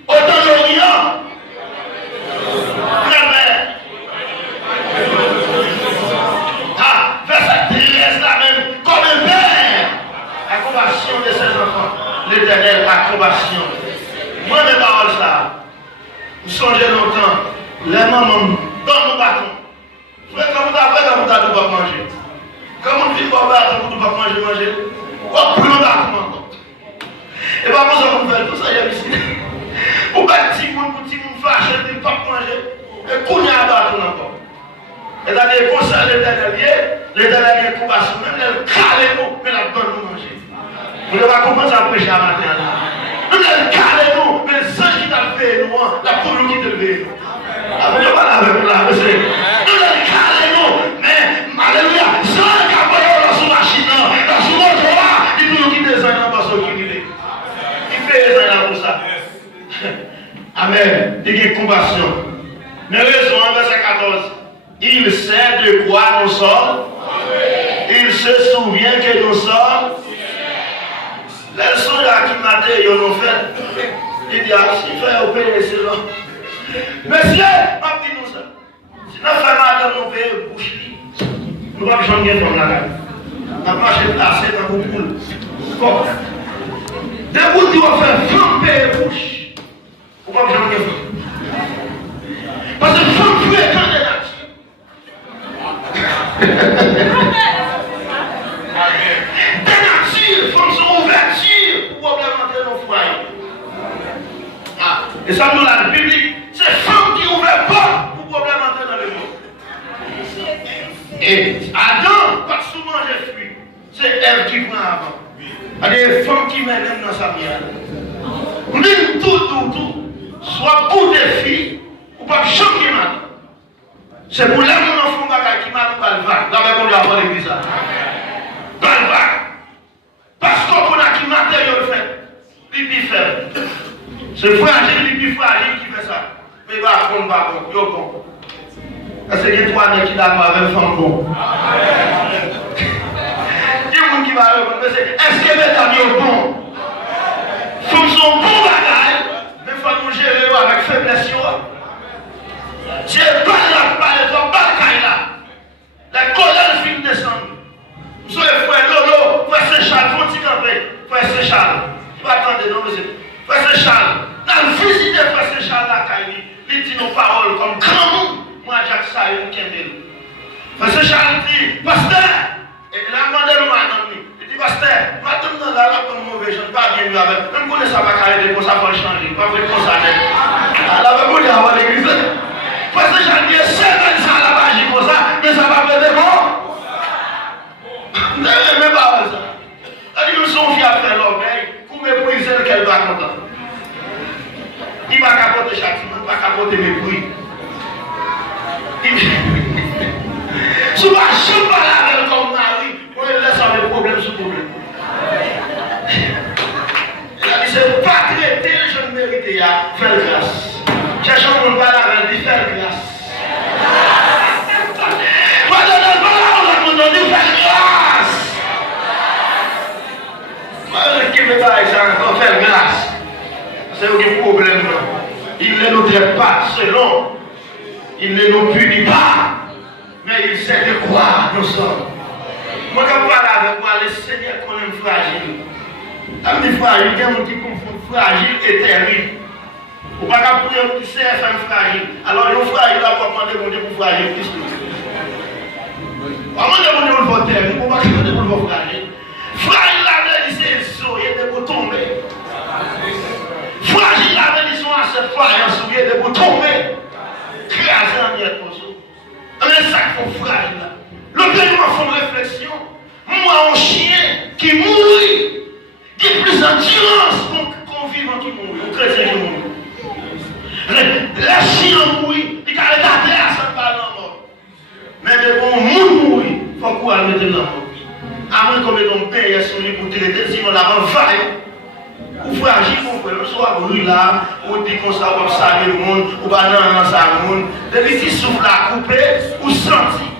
Autant l'Orient, la mer. compassion de ses enfants. L'Éternel a compassion. Moi, mes paroles, ça, vous songez longtemps, les mamans, dans nos bâtons. Frère, comme vous avez pas manger. Comme on vit pas bâton, vous ne pas manger. Oh, plus bâton encore. Et pas pour ça qu'on fait tout ça, il y a ici. Pour pas petit monde, fâché, il ne pas manger. Et qu'on y a un bâton encore. Et dans les conseils de l'Éternel, il compassion, même les calés, mais la donne nous manger. Vous ne pas commencer à prêcher à matin. Nous les calés, mais les anges qui t'ont fait, nous, la poule qui t'a fait. Vous ne pas la même là, monsieur. Nous les calés, mais, alléluia, sans le capote dans son machine, dans son autre là, il nous quitte les anges dans son qui il fait les anges pour ça. Amen. Il y a compassion. Mais raison, verset 14. Il sait de quoi nous sommes. Il se souvient que nous sommes. Les sons là qui m'ont dit, ils ont fait. Il dit, si fait opérer, c'est là. Monsieur, pas dit nous ça. Si nous faisons madame, nous payons bouche. Nous ne pouvons pas changer comme la gamme. Nous ne pouvons pas changer dans vos poules. Comme. Des boules qui vont faire flamber bouche. Nous ne pouvons pas changer. Parce que femme fouille quand elle a. Des natures, femmes sont ouvertures pour complémenter nos foyers. Et ça, nous, la Bible, c'est femmes qui ouvrent pas pour complémenter dans le monde. Et Adam, pas souvent j'ai fui. C'est elle qui prend avant. Il y a des femmes qui mènent dans sa vie. Même tout. Soit pour des filles, ou pas changer maintenant. C'est pour les gens qui font bagaille qui m'a pas le vague. Dans le monde de l'église. Dans le vague. Parce qu'on a qui matériel fait. Il est faible. C'est fragile, il est fragile qui fait ça. Mais il va prendre pas bon. Il est bon. Est-ce qu'il y a trois nègres qui d'accord avec femme bon? Il y a qui va répondre. Est-ce que les amis sont bons? Femmes sont bons bagaille. Mais il faut nous gérer avec faiblesse. Dieu parle là. La colère finit de descendre. Vous savez, frère Lolo, frère Saint-Charles, faut t'y camper. Frère Saint-Charles, tu vas attendre, non, monsieur. Frère Saint-Charles, dans le visite de frère Saint-Charles, là, il dit nos paroles comme grand monde. Moi, Jacques Saïd, Kembel. Frère Saint-Charles dit, pasteur, et il a demandé le madame, il dit, pasteur, madame, dans la loi, comme mauvais, je ne pas bien mieux avec. Même qu'on ne sait pas carré, pour ça, pour changer. Pas vrai, pour ça, elle avait beau dire avant l'église. Parce que j'ai dit, c'est même ça la magie comme ça, mais ça va faire des bons. Vous n'avez même pas ça. C'est-à-dire que son fils a fait l'orgueil pour mépriser qu'elle va content. Il va capoter châtiment, il va capoter mépris. Si vous ne pas la même comme mari, on laisse avec problème sur problème. Il a dit, c'est pas traité, je ne mérite pas, faire grâce. Cherchons pour ne pas la vie, faire grâce. Pas de la parole, on a dit faire grâce. Moi, qui me parle ça, faire grâce. C'est un problème. Il ne nous traite pas selon. Il ne nous punit pas. Mais il sait de quoi nous sommes. Moi, quand je parle avec moi, le Seigneur qu'on aime fragile. Quand je dis fragile, il y a des gens qui confondent fragile et terrible. Ou pas qu'à prier pour qui sait faire fragile. Alors, il fragile, il va demander mon Dieu pour fragile. Comment demander mon Dieu pour terre? Il ne faut pas demander mon Dieu fragile. Fragile, la veille, c'est ça, il y a des bouts tombés. Fragile, la veille, ils sont à cette fois, il y a des bouts tombés. Crasé en miette pour ça. Mais ça, il faut fragile. Le pleinement font réflexion. Moi, un chien qui mourit, qui est plus d'endurance qu'un vivant qui mourit, un chrétien qui mourit. Les chiens mourir, ils carrent la terre, ça ne parle pas mort. Mais de bon monde mourir, il faut qu'on le mette dans la mort. À moins qu'on mette un pays sur lui pour traiter, sinon la mort va. Ou fragile, on peut le soit brûler là, ou dit qu'on ça va saluer le monde, ou pas dans le monde. Depuis qu'il souffle à couper, ou sentir.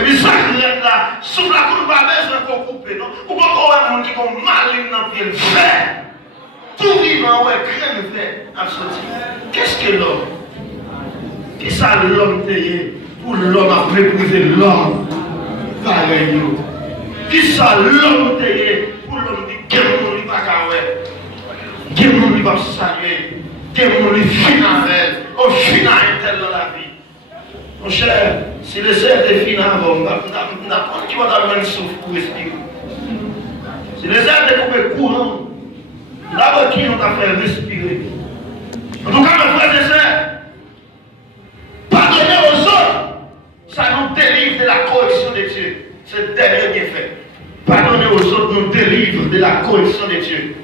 Et puis ça qui est là, souffle à couper, pas besoin qu'on coupe, non? Ou pas qu'on a un monde qui est mal dans le pied, fait. Tout vivant, ouais, crème fait, absolument. Qu'est-ce que l'homme? Qu'est-ce que ça l'homme payé pour l'homme a méprisé l'homme? Pareil, qu'est-ce que ça l'homme payé va saluer. Des gens qui finissent avec, on finit un tel dans la vie. Mon cher, si le ciel est fini avant, on n'a pas qui va avoir un souffle pour respirer. Si le ciel est coupé courant, d'abord qui on t'a fait respirer. En tout cas, mes frères et sœurs, pardonner aux autres, ça nous délivre de la correction de Dieu. C'est le dernier bienfait. Pardonner aux autres nous délivre de la correction de Dieu.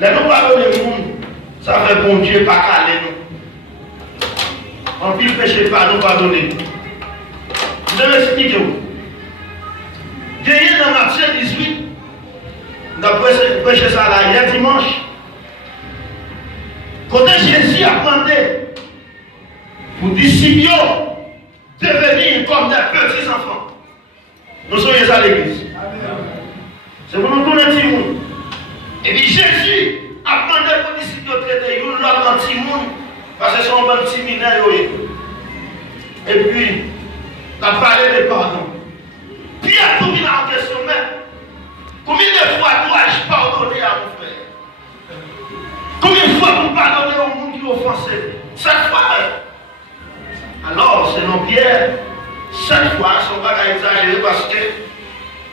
Les nous pardonner au monde, ça fait bon Dieu pas caler nous. En pile péché pas nous pardonner. Je vais expliquer vous. Gagné dans Matthieu 18, nous avons prêché ça là hier dimanche. Quand Jésus a demandé pour disciples devenir comme des petits enfants. Nous sommes à l'église. C'est pour nous tourner petit monde. Et puis Jésus a demandé pour les disciples de traiter l'autre petit monde parce que c'est un bon petit mineur. Et puis, il a parlé de pardon. Pierre tout vient en question, mais combien de fois dois-je pardonner à mon frère? Combien de fois vous pardonnez au monde qui offensé? 7 fois. Alors, selon Pierre, 7 fois, son bagage exagéré parce que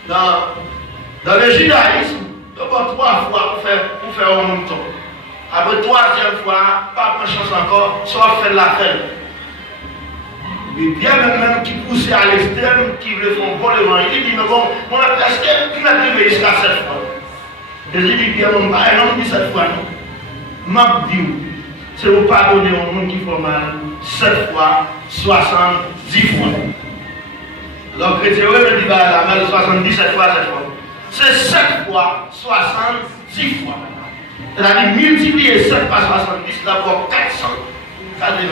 dans le judaïsme, il y a 3 fois pour faire un mouton. Après 3e fois, pas de chance encore, soit faire la fête. Et Pierre même qui poussait à l'extrême, qui le font bon le vent, il dit, mais bon, on a presque pu m'attribuer jusqu'à 7 fois. Jésus dit, Pierre, mon père, non, dit 7 fois, non. M'a dit, c'est vous pardonner au monde qui font mal 7 fois, 70 fois. Alors, chrétien, oui, me dit, bah, la mal 77 fois, 7 fois. C'est 7 fois, 70 fois. C'est-à-dire, multiplier 7 par 70, d'abord 490.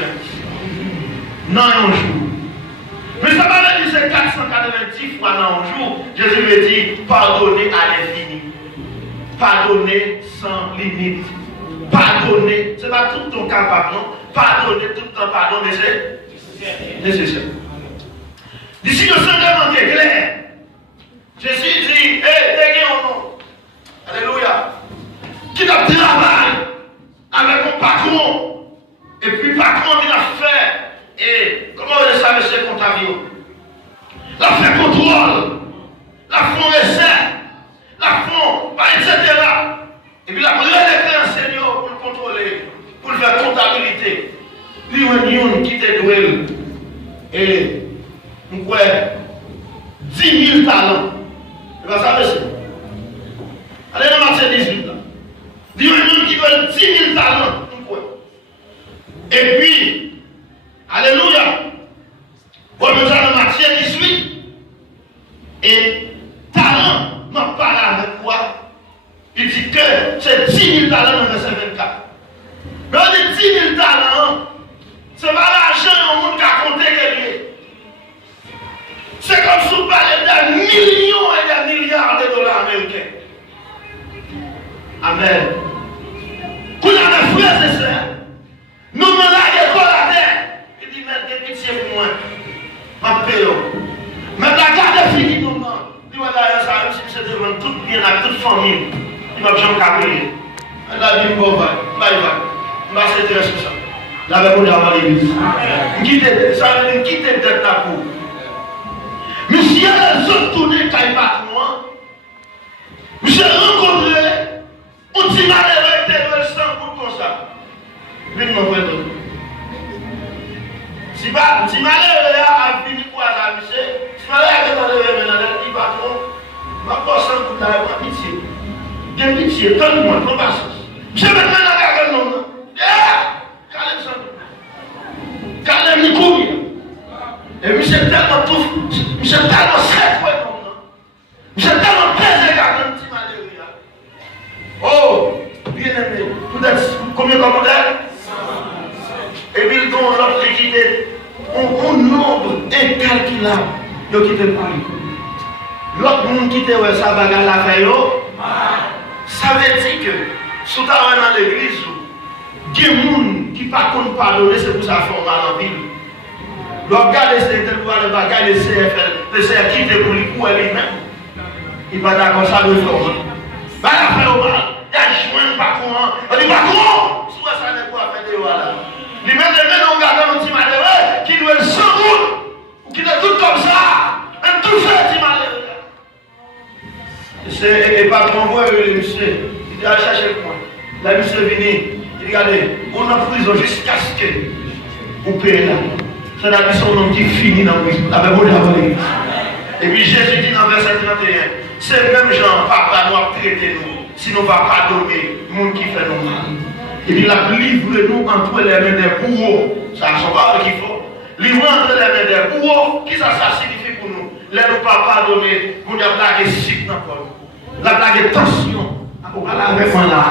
Non, un jour. Mais ça va dire c'est 490 fois dans un jour. Jésus veut dire pardonner à l'infini. Pardonner sans limite. Pardonner, ce n'est pas tout ton capable, non. Pardonner tout le temps, pardonner, c'est nécessaire. D'ici le Saint-Germain est clair. Jésus dit, hé, dégué au nom. Alléluia. Qui t'a travaillé avec mon patron. Et puis patron vient faire. Et comment vous savez ce qu'on t'a vu? La fait contrôle. La font essai. La font, etc. Et puis la relève un Seigneur pour le contrôler, pour le faire comptabilité. Lui, on qui te doué. Et nous croyons 10 000 talents. Et bien ça, c'est. Allez dans Matthieu 18 là. Lui, on qui veut 10 000 talents. Nous croyons. Et puis, alléluia. Bon, nous allons dans Matthieu 18. Et talent, m'en parle avec quoi? Il dit que c'est 10 000 talents dans le verset 24. Mais on dit 10 000 talents, c'est pas l'argent au monde qui a compté que c'est comme si on parlait de millions et de milliards de dollars américains. Amen. Quand on a des frères et sœurs, nous me laguons quoi la terre. Il dit, mais des pitié pour moi. Ma paix. Mais la garde de fille qui nous demande, il va d'ailleurs ça, même si c'est devant toute bien à toute famille. Il va bien cabriller. Elle a dit, bon, va, il va s'intéresser sur ça. Là, il va aller à l'église. Ça veut dire quitter tête la peau. Mais si il y a les autres tournés qui ne pas moi, j'ai rencontré un petit malheureux qui était dans le sang pour comme ça. Lui, mon frère. Si pas, petit malheureux a fini pour la monsieur, si malheureux est dans le petit patron, ma personne pour la pitié. Bien pitié, donne-moi, non pas ça. Je vais maintenant la garder non. Calme ça. Calme les couilles. Et monsieur tellement tout, monsieur tellement sec, non. Monsieur tellement plaisir garder un petit malheureux. Oh, bien aimé. Combien comme modèle? Et puis ils ont l'autre liquidé. Un nombre incalculable de quitter le pays. L'autre monde qui était ça bagarre la fait. Ça veut dire que, si tu es dans l'église, il y a des gens qui ne peuvent pas pardonner, c'est pour ça qu'ils font mal en ville. Regardez cette bagaille, le CFL, le CFL qui était pour lui pour lui-même. Il va d'accord, ça le fait. Il va faire au mal. Il a joué un patron. On dit patron, C'est pas ton voix, le monsieur. Il dit, allez chercher le point. La monsieur est venu. Il dit, regardez, on est en prison jusqu'à ce que vous payez là. C'est la mission d'un homme qui finit dans la prison. Avec vous d'abord l'église. Et puis Jésus dit dans verset 31, c'est même gens, papa, nous a traité nous, si nous ne va pas donner le monde qui fait nous mal. Et puis il a livré nous entre les mains des bourreaux. Ça ne sont pas qu'il faut. Livrer entre les mains des bourreaux, qui ça signifie pour nous? Les nous pas pardonner, nous avons plagué cycle encore. La plague tension. On va la avec moi là.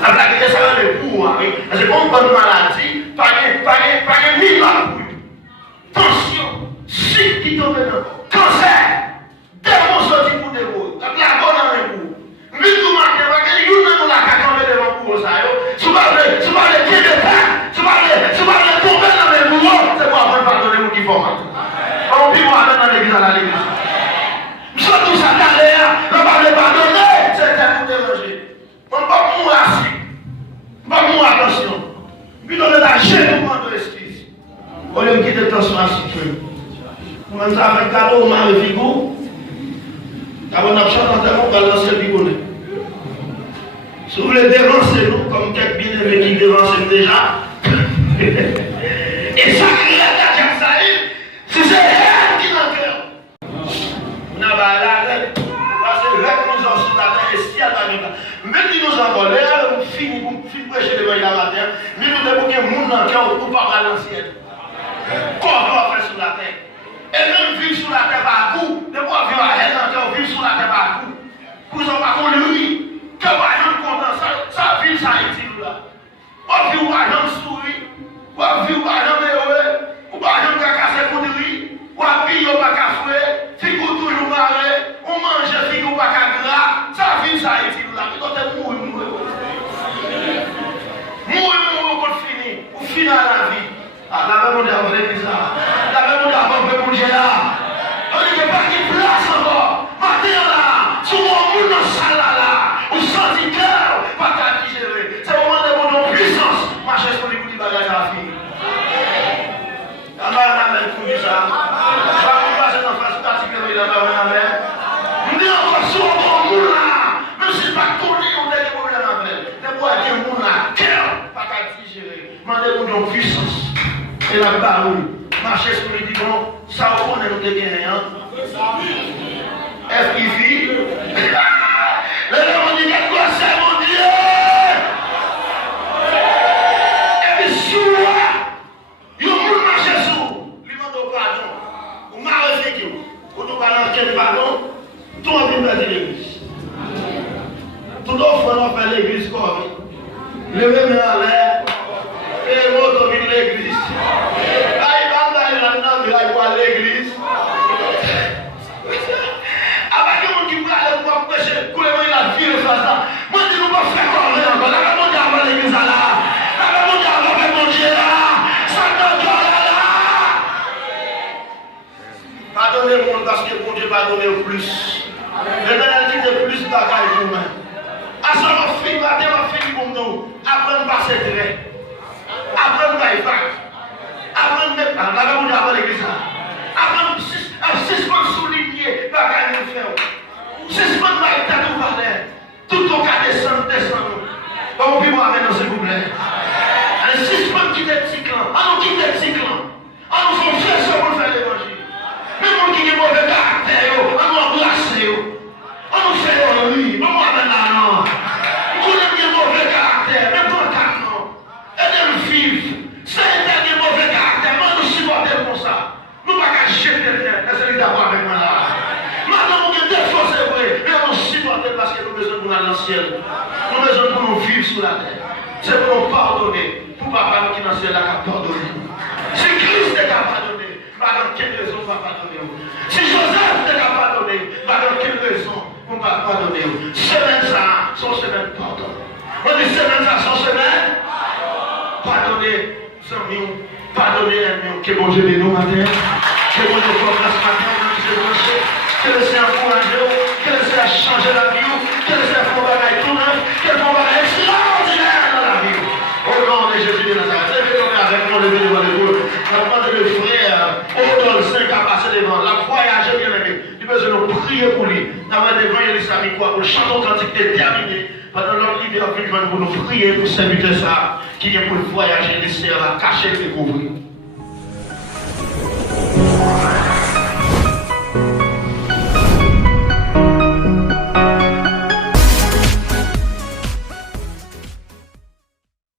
La plague ça va le bourreaux. C'est comme une bonne maladie, pas de miracle. Tension, cycle qui tombe dedans. Cancer, démon sorti pour des mots, la bonne en un coup. Mais tout le monde, il y a la cacambe devant pour ça. Tu vas le pied de terre, tu vas le tomber dans les bourreaux, c'est pour après pardonner nous qui font mal. On peut voir dans l'église à l'église. Surtout ça, on va le pardonner, c'est pour déranger. On ne va pas mourir assis, on va mourir attention. Puis on est à gérer de l'excuse. On lui quitte attention à ce truc. On a fait un cadeau au mari Figo. Quand on a chanté en termes, on va lancer le bigonet. Si vous voulez dérancer nous, comme quelques bien-aimés qui dérancent déjà, et ça crée la Jacksaïd, si c'est elle qui n'a cœur. On a la parce que là, nous en sommes la terre, et si elle va nous même si nous en volons, on finit pour prêcher devant la terre, mais nous devons que le monde dans le cœur pour ne pas balancer. Comment on va faire sur la terre? Et même vivre sur la terre par coup, de quoi vivre à elle dans le cœur, vivre sur la terre par coup. Pour ça, par contre, lui, que par exemple, content, ça vit, ça est-il là. On vit par exemple souris, on vit par exemple heureux, ou par exemple cacassé pour lui, ou à piller, ou pas qu'à fouet, figure toujours marré, on mange, figure pas qu'à gras, ça vit, ça est-il là. Mais quand tu es mourir, pour finir, pour finir la vie. Ah, la même on a fait ça. La même on a fait bouger là. On dit que pas de place encore. Maintenant là, sur mon monde dans salle là, on sent cœur, pas qu'à digérer. C'est le moment de mon puissance. Marcher sur les coups de bagage à la fille. Amen, amen, pour dire ça. Je vais vous passer dans la face particulière de amen. Nous disons encore sur mon monde là, même si pas connu, on a des problèmes avec. Mais pour dire mon là, cœur, pas qu'à digérer. Demandez-vous de puissance. Et la parole, marcher sur le divan, ça on est nous gagné. FIV. Le nom dit que quoi c'est mon Dieu. Et puis sur il y a un marcher sur. Il demande pardon. Ou marrer ou nous parlons quel pardon. Tout le monde vient de l'église. Tout le monde fait l'église comme. Levez mes en l'air. Et l'autre vient de l'église. Il va à l'église. Avec les gens qui vont prêcher, pour la vie de ça. Moi, je ne peux pas faire comme ça. La même chose avant l'église là. La même chose avant mon Dieu là. Ça là. Pardonnez-moi parce que mon Dieu pardonne plus. L'éternel dit de plus bagaille pour moi. À ce moment, ma fille pour nous. Après, on passe direct. Après, on va y faire. Avant de mettre la même avant l'église là. Avant de suspendre souligner, pas gagner le faire. Suspendre la état de valeur. Tout au cas descendre. On peut voir maintenant, s'il vous plaît. Un suspendre qui est cycle. On quitte le cycle. On s'en fait ça pour faire l'évangile. Même on qui est mauvais caractère, on nous glace. On nous fait lui. On va maintenant. On est mauvais caractère, même pas caractère. Et de le vivre. C'est un mauvais caractère, moi nous supportons pour ça. Nous ne pouvons pas jeter quelqu'un, laissez-le d'abord avec moi là. Maintenant, on est défauts, c'est vrai, mais on supporte parce que nous avons besoin pour aller dans le ciel. Nous avons besoin pour nous vivre sur la terre. C'est pour nous pardonner. Pour papa qui est dans le ciel, là, qui a pardonné. Si Christ est à pardonner, dans quelle raison on va pardonner? Si Joseph est à pardonner, dans quelle raison on va pardonner? Semaine ça, son semaine pardon. On dit semaine ça, son semaine pardonner. Pardonnez nous, que bon Dieu de nous matin, que bon Dieu fasse ce matin, que le Seigneur encourage, que le Seigneur change la vie, que le Seigneur fasse un bagage tout neuf, que le bagage extraordinaire dans la vie. Au nom de Jésus de Nazareth, levez-nous avec nous, levez devant les jours. La demande de frère, au nom de Saint qui a passé devant, la croyage bien aimé, il besoin de nous prier pour lui. Nous avons l'évangéliste ami quoi pour le chanter cantique déterminé. Pendant notre leader pour nous prier pour serviteur ça qui vient pour voyager, laisser la cacher, découvrir.